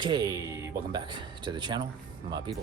Okay, welcome back to the channel, my people.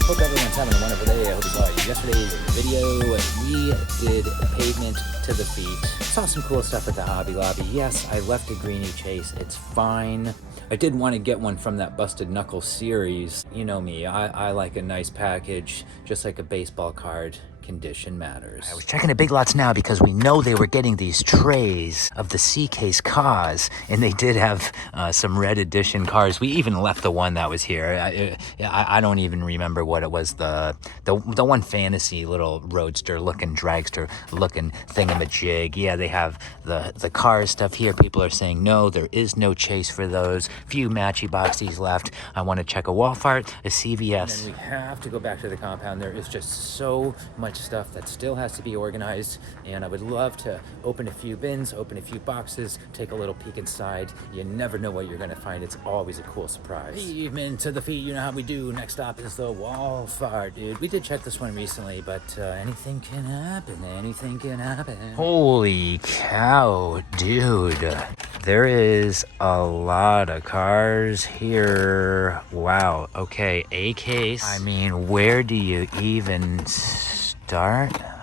Hope everyone's having a wonderful day. I hope you saw yesterday's video. We did pavement to the feet. Saw some cool stuff at the Hobby Lobby. Yes, I left a greenie chase. It's fine. I did want to get one from that Busted Knuckle series. You know me, I like a nice package, just like a baseball card. Condition matters. I was checking the Big Lots now because we know they were getting these trays of the C-Case cars, and they did have some red edition cars. We even left the one that was here. I don't even remember what it was. The one fantasy little roadster looking, dragster looking thingamajig. Yeah, they have the car stuff here. People are saying no, there is no chase for those. Few matchy boxies left. I want to check a Walmart, a CVS. And then we have to go back to the compound. There is just so much stuff that still has to be organized, and I would love to open a few bins, open a few boxes, take a little peek inside. You never know what you're gonna find. It's always a cool surprise. Pavement to the feet, you know how we do. Next stop is the wall fart, dude. We did check this one recently, but anything can happen. Anything can happen. Holy cow, dude. There is a lot of cars here. Wow. Okay, a case. I mean, where do you even start?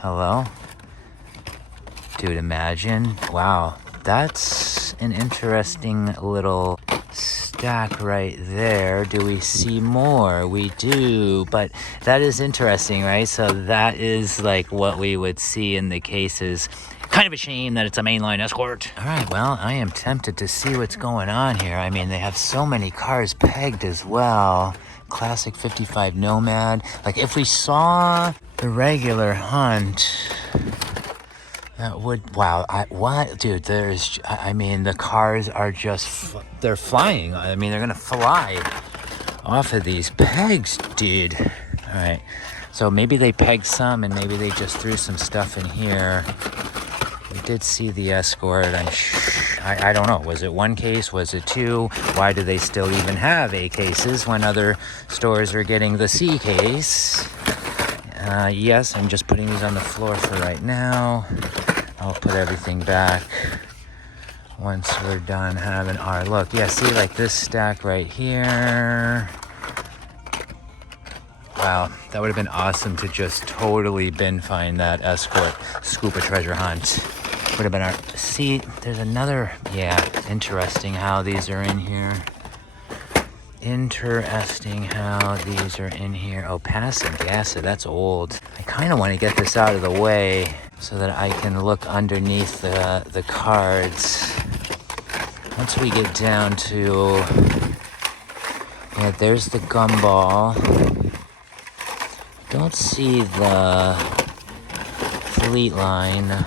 Hello? Dude, imagine. Wow. That's an interesting little stack right there. Do we see more? We do, but that is interesting, right? So that is like what we would see in the cases. Kind of a shame that it's a mainline Escort. All right, well, I am tempted to see what's going on here. I mean, they have so many cars pegged as well. Classic 55 Nomad. Like, if we saw the regular hunt, that would, wow, what? Dude, I mean, the cars are just, they're flying. I mean, they're gonna fly off of these pegs, dude. All right, so maybe they pegged some and maybe they just threw some stuff in here. We did see the Escort. I don't know. Was it one case? Was it two? Why do they still even have A cases when other stores are getting the C case? Yes, I'm just putting these on the floor for right now. I'll put everything back once we're done having our look. Yeah, see, like this stack right here. Wow, that would have been awesome to just totally bin find that Escort scuba treasure hunt. Would have been our, see, there's another, yeah, interesting how these are in here. Interesting how these are in here. Oh, passing acid, that's old. I kind of want to get this out of the way so that I can look underneath the cards. Once we get down to, yeah, there's the gumball. Don't see the Fleet Line.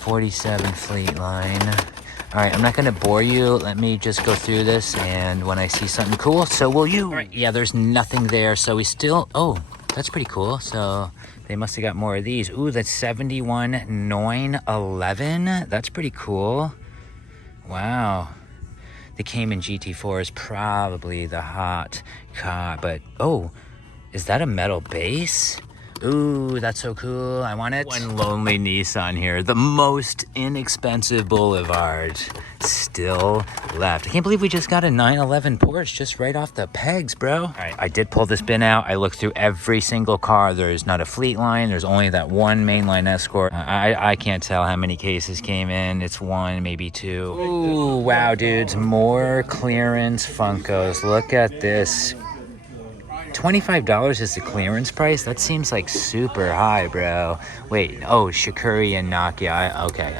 47 Fleet Line. All right, I'm not gonna bore you. Let me just go through this, and when I see something cool, so will you. All right, yeah, there's nothing there, so we still, oh, that's pretty cool. So they must have got more of these. Ooh, that's 71 911. That's pretty cool. Wow. The Cayman GT4 is probably the hot car, but oh, is that a metal base? Ooh, that's so cool. I want it. One lonely Nissan here. The most inexpensive Boulevard still left. I can't believe we just got a 911 Porsche just right off the pegs, bro. All right, I did pull this bin out. I looked through every single car. There's not a Fleet Line. There's only that one mainline Escort. I can't tell how many cases came in. It's one, maybe two. Ooh, wow, dudes. More clearance Funkos. Look at this. $25 is the clearance price? That seems like super high, bro. Wait, oh, Shikuri and Nokia.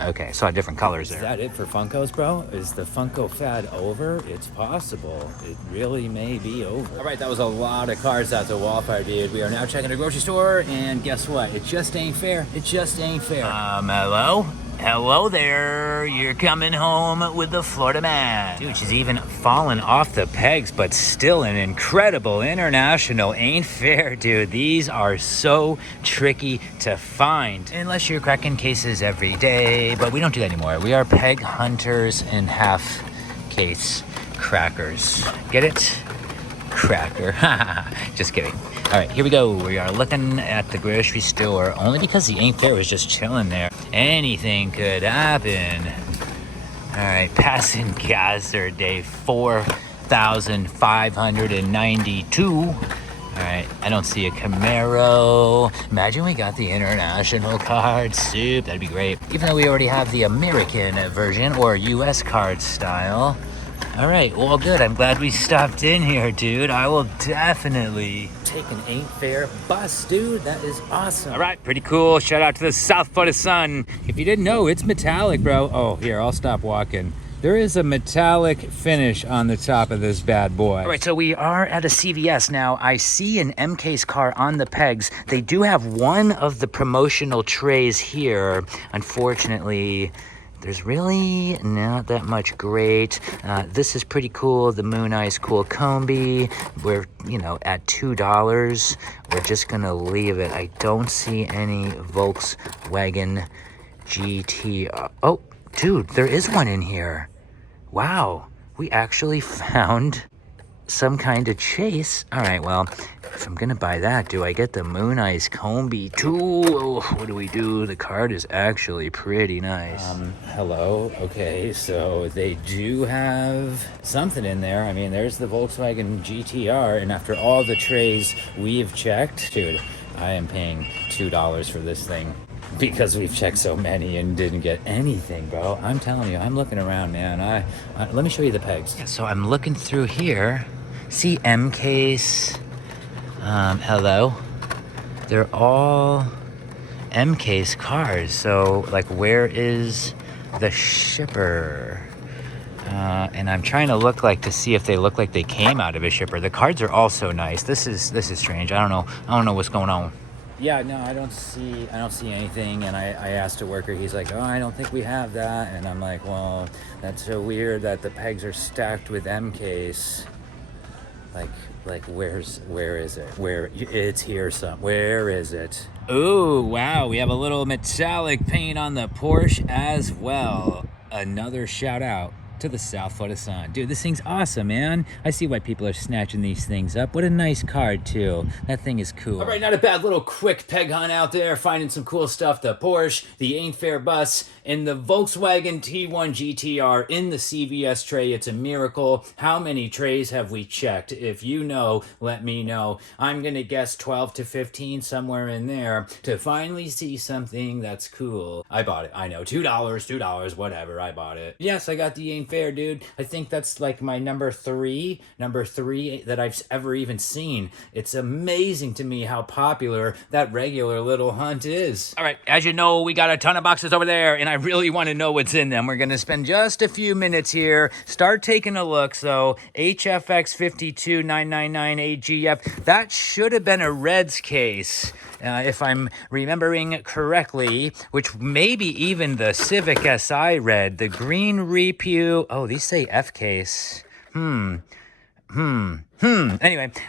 Okay. Saw different colors there. Is that it for Funkos, bro? Is the Funko fad over? It's possible. It really may be over. All right, that was a lot of cars out to Walmart, dude. We are now checking the grocery store, and guess what? It just ain't fair. It just ain't fair. Hello? Hello there, you're coming home with the Florida Man. Dude, she's even fallen off the pegs, but still an incredible international. Ain't fair, dude. These are so tricky to find. Unless you're cracking cases every day, but we don't do that anymore. We are peg hunters and half case crackers. Get it? cracker. Just kidding. All right, here we go. We are looking at the grocery store only because the Ain't Fair was just chilling there. Anything could happen. All right, passing gas day 4,592. All right, I don't see a Camaro. Imagine we got the international card. Soup, that'd be great. Even though we already have the American version or US card style. All right, well, good. I'm glad we stopped in here, dude. I will definitely take an Ain't Fair bus, dude. That is awesome. All right, pretty cool. Shout out to the South Florida Sun. If you didn't know, it's metallic, bro. Oh, here, I'll stop walking. There is a metallic finish on the top of this bad boy. All right, so we are at a CVS now. I see an MK's car on the pegs. They do have one of the promotional trays here. Unfortunately, there's really not that much great. This is pretty cool. The Moon Eyes Cool Combi. We're, at $2. We're just gonna leave it. I don't see any Volkswagen GT. Oh, dude, there is one in here. Wow, we actually found some kind of chase. All right, well, if I'm gonna buy that, do I get the Moon Eyes Combi too? Oh, what do we do? The card is actually pretty nice. Hello. Okay, so they do have something in there. I mean, there's the Volkswagen GTR, and after all the trays we've checked, dude, I am paying $2 for this thing. Because we've checked so many and didn't get anything, bro. I'm telling you, I'm looking around, man. Let me show you the pegs. Yeah, so I'm looking through here. See MK's. Hello. They're all MK's cars. So, like, where is the shipper? And I'm trying to look to see if they look like they came out of a shipper. The cards are also nice. This is strange. I don't know what's going on. Yeah, no, I don't see anything. And I asked a worker, he's like, oh, I don't think we have that. And I'm like, well, that's so weird that the pegs are stacked with MKs. Like where is it? It's here where is it? Oh, wow, we have a little metallic paint on the Porsche as well. Another shout out to the South Florida Sun. Dude, this thing's awesome, man. I see why people are snatching these things up. What a nice card, too. That thing is cool. All right, not a bad little quick peg hunt out there, finding some cool stuff. The Porsche, the Ain't Fair bus, and the Volkswagen T1 GTR in the CVS tray. It's a miracle. How many trays have we checked? If you know, let me know. I'm going to guess 12 to 15, somewhere in there, to finally see something that's cool. I bought it. I know. $2, whatever. I bought it. Yes, I got the Ain't Fair, dude. I think that's like my number three that I've ever even seen. It's amazing to me how popular that regular little hunt is. All right, as you know, we got a ton of boxes over there, and I really want to know what's in them. We're going to spend just a few minutes here. Start taking a look. So HFX 52999AGF, that should have been a Reds case. If I'm remembering correctly, which maybe even the Civic SI red, the green Repu. Oh, these say F case. Anyway,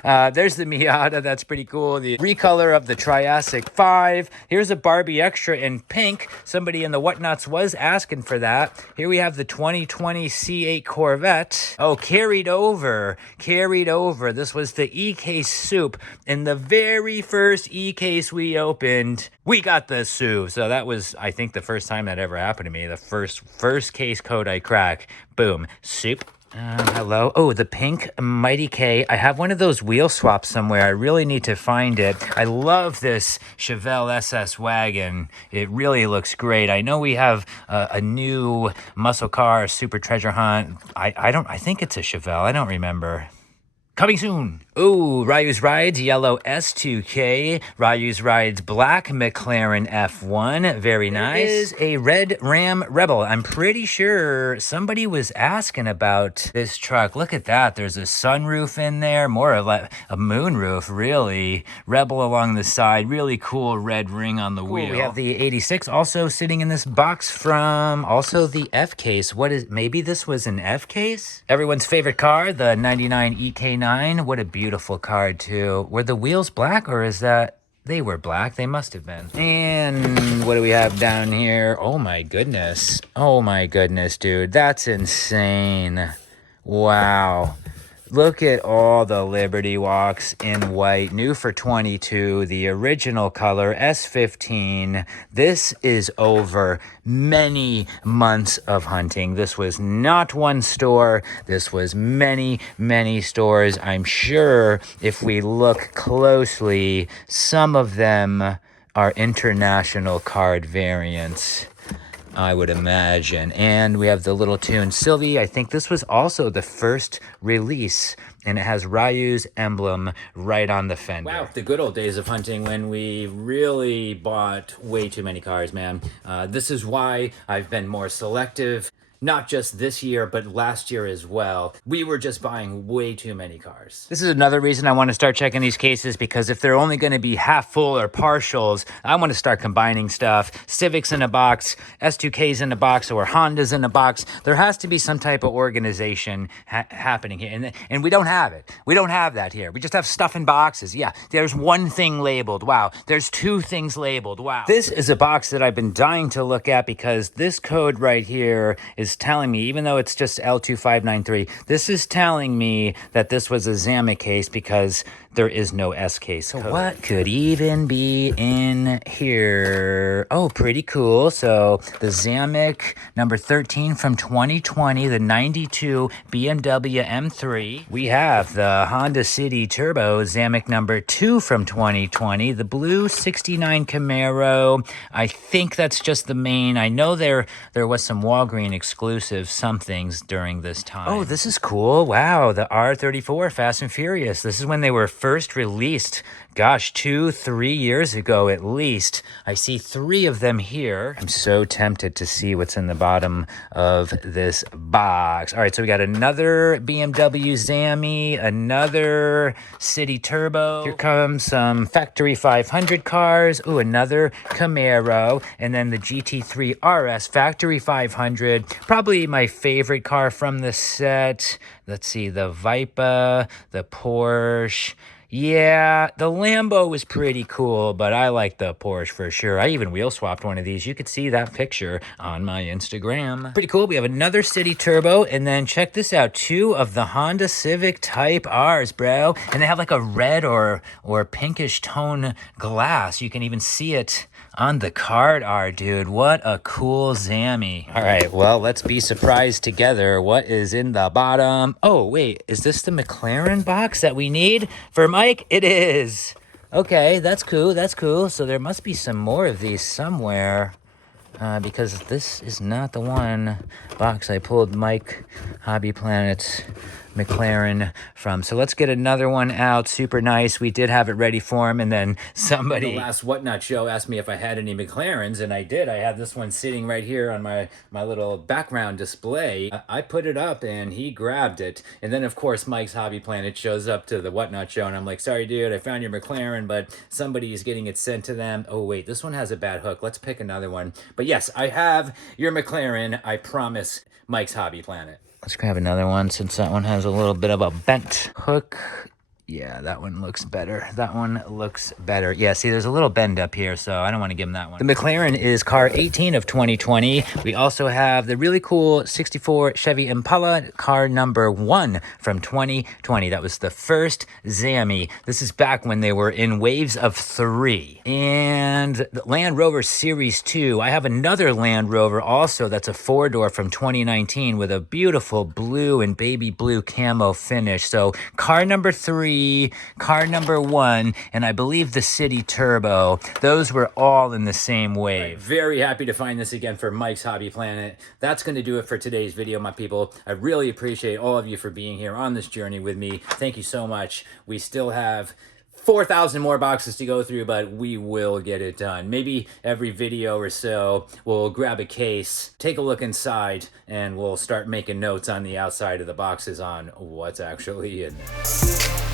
there's the Miata. That's pretty cool. The recolor of the Triassic 5. Here's a Barbie Extra in pink. Somebody in the Whatnots was asking for that. Here we have the 2020 C8 Corvette. Oh, carried over. This was the E-Case soup. In the very first E-Case we opened, we got the soup. So that was, I think, the first time that ever happened to me. The first case code I crack. Boom. Soup. Hello. Oh, the pink Mighty K. I have one of those wheel swaps somewhere. I really need to find it. I love this Chevelle SS wagon. It really looks great. I know we have a new muscle car, Super Treasure Hunt. I think it's a Chevelle. I don't remember. Coming soon. Ooh, Ryu's Rides Yellow S2K. Ryu's Rides Black McLaren F1. Very nice. There is a red Ram Rebel. I'm pretty sure somebody was asking about this truck. Look at that. There's a sunroof in there. More of like a moonroof, really. Rebel along the side. Really cool red ring on the wheel. We have the 86 also sitting in this box from also the F case. Maybe this was an F case? Everyone's favorite car, the 99 EK9. What a beautiful card, too. Were the wheels black, or is that... They were black. They must have been. And what do we have down here? Oh, my goodness. Oh, my goodness, dude. That's insane. Wow. Look at all the Liberty Walks in white, new for 22, the original color S15. This is over many months of hunting. This was not one store. This was many, many stores. I'm sure if we look closely, some of them are international card variants, I would imagine. And we have the little tune Sylvie. I think this was also the first release, and it has Ryu's emblem right on the fender. Wow, the good old days of hunting when we really bought way too many cars, man. This is why I've been more selective. Not just this year, but last year as well. We were just buying way too many cars. This is another reason I want to start checking these cases, because if they're only going to be half full or partials, I want to start combining stuff. Civics in a box, S2Ks in a box, or Hondas in a box. There has to be some type of organization happening here. And we don't have it. We don't have that here. We just have stuff in boxes. Yeah, there's one thing labeled. Wow. There's two things labeled. Wow. This is a box that I've been dying to look at, because this code right here is telling me, even though it's just L2593, this is telling me that this was a Zamek case, because there is no S case code. So what could even be in here? Oh, pretty cool. So the Zamek number 13 from 2020, the 92 BMW M3. We have the Honda City Turbo Zamek number 2 from 2020, the blue 69 Camaro. I think that's just the main. I know there was some Walgreen exclusive somethings during this time. Oh, this is cool. Wow, the R34 Fast and Furious. This is when they were first released. Gosh, 2-3 years ago at least. I see 3 of them here. I'm so tempted to see what's in the bottom of this box. All right, so we got another BMW Zammy, another City Turbo. Here comes some factory 500 cars. Ooh, another Camaro. And then the GT3 RS factory 500. Probably my favorite car from the set. Let's see, the Vipa, the Porsche. Yeah, the Lambo was pretty cool, but I like the Porsche for sure. I even wheel swapped one of these. You could see that picture on my Instagram. Pretty cool. We have another City Turbo, and then check this out. 2 of the Honda Civic Type R's, bro. And they have like a red or pinkish tone glass. You can even see it on the card art, dude. What a cool Zammy. All right, well, let's be surprised together. What is in the bottom? Oh, wait, is this the McLaren box that we need for Mike? It is. Okay, that's cool, that's cool. So there must be some more of these somewhere, because this is not the one box I pulled Mike Hobby Planet's McLaren from. So let's get another one out. Super nice. We did have it ready for him, and then somebody the last Whatnot show asked me if I had any McLarens, and I did. I have this one sitting right here on my little background display. I put it up and he grabbed it, and then of course Mike's Hobby Planet shows up to the Whatnot show, and I'm like, sorry dude, I found your McLaren, but somebody is getting it sent to them. Oh wait, this one has a bad hook. Let's pick another one. But yes, I have your McLaren, I promise. Mike's Hobby Planet. Let's grab another one, since that one has a little bit of a bent hook. Yeah, that one looks better. That one looks better. Yeah, see, there's a little bend up here, so I don't want to give him that one. The McLaren is car 18 of 2020. We also have the really cool 64 Chevy Impala, car number 1 from 2020. That was the first Zammy. This is back when they were in waves of 3. And the Land Rover Series 2. I have another Land Rover also that's a 4-door from 2019 with a beautiful blue and baby blue camo finish. So car number 3, car number 1, and I believe the City Turbo. Those were all in the same wave. Very happy to find this again for Mike's Hobby Planet. That's going to do it for today's video, my people. I really appreciate all of you for being here on this journey with me. Thank you so much. We still have 4,000 more boxes to go through, but we will get it done. Maybe every video or so, we'll grab a case, take a look inside, and we'll start making notes on the outside of the boxes on what's actually in there.